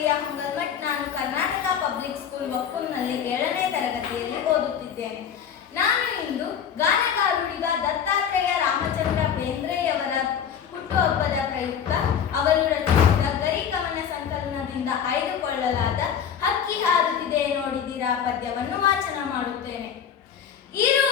ಜಿಲ್ಲೆಯ ಹೊಂಗಲ್ಮಠ್ ನಾನು Karnataka public school ಮಕ್ಕೂಲ್ನಲ್ಲಿ ಏಳನೇ ತರಗತಿಯಲ್ಲಿ ಓದುತ್ತಿದ್ದೇನೆ. ನಾನು ಇಂದು ಗಾನಗಾರುಡಿಗ ದತ್ತಾತ್ರೇಯ ರಾಮಚಂದ್ರ ಬೇಂದ್ರೆಯವರ ಹುಟ್ಟುಹಬ್ಬದ ಪ್ರಯುಕ್ತ ಅವರು ರಚಿಸಿದ ಗರಿ ಕವನ ಸಂಕಲನದಿಂದ ಆಯ್ದುಕೊಳ್ಳಲಾದ ಹಕ್ಕಿ ಹಾರುತ್ತಿದೆ ನೋಡಿದಿರಾ ಪದ್ಯವನ್ನು ವಾಚನ ಮಾಡುತ್ತೇನೆ. ಈರು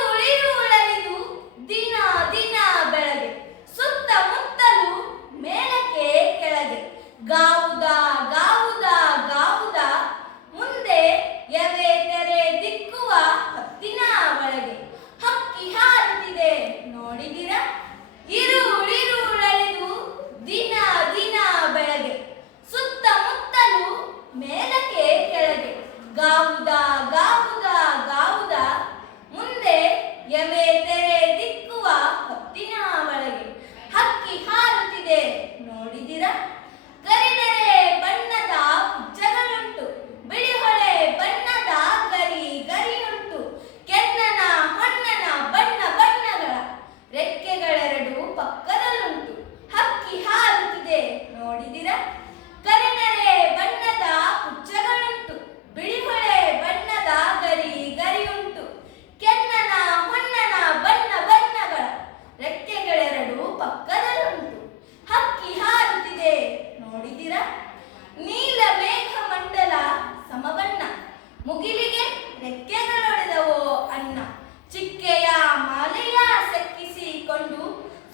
ನೀಲ ಮೇಘ ಮಂಡಲ ಸಮವನ್ನ. ಮುಗಿಲಿಗೆ ರೆಕ್ಕೆಗಳೊಡೆದವೋ ಅನ್ನ. ಚಿಕ್ಕೆಯ ಮಾಲೆಯ ಸೆಕ್ಕಿಸಿಕೊಂಡು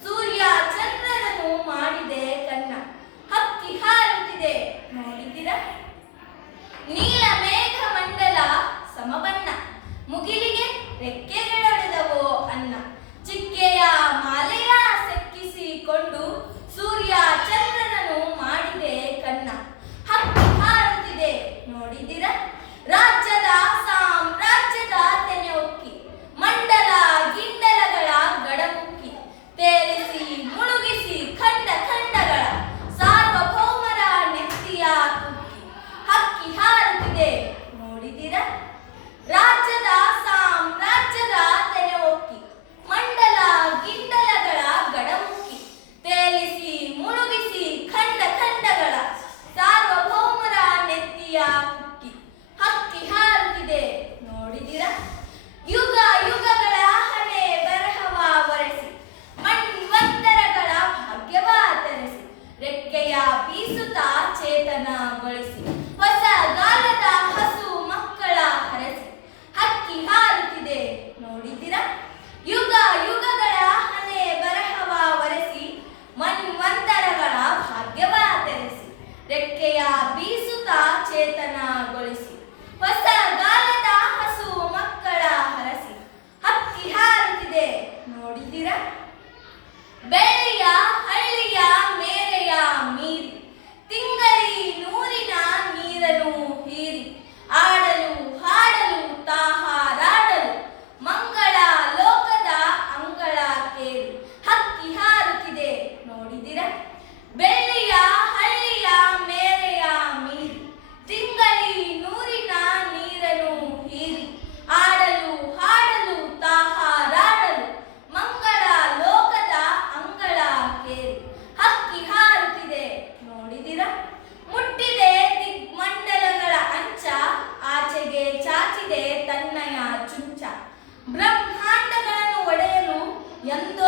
ಸೂರ್ಯ ಚಂದ್ರನನ್ನು ಮಾಡಿದೆ ಕಣ್ಣ. ಹಕ್ಕಿ ಹಾರುತ್ತಿದೆ ನೋಡಿದಿರ ನೀಲ ಮೇಘ ಮಂಡಲ ಸಮವನ್ನ. ಮುಗಿಲಿಗೆ ರೆಕ್ಕೆ ಯುಗ ಯುಗ Y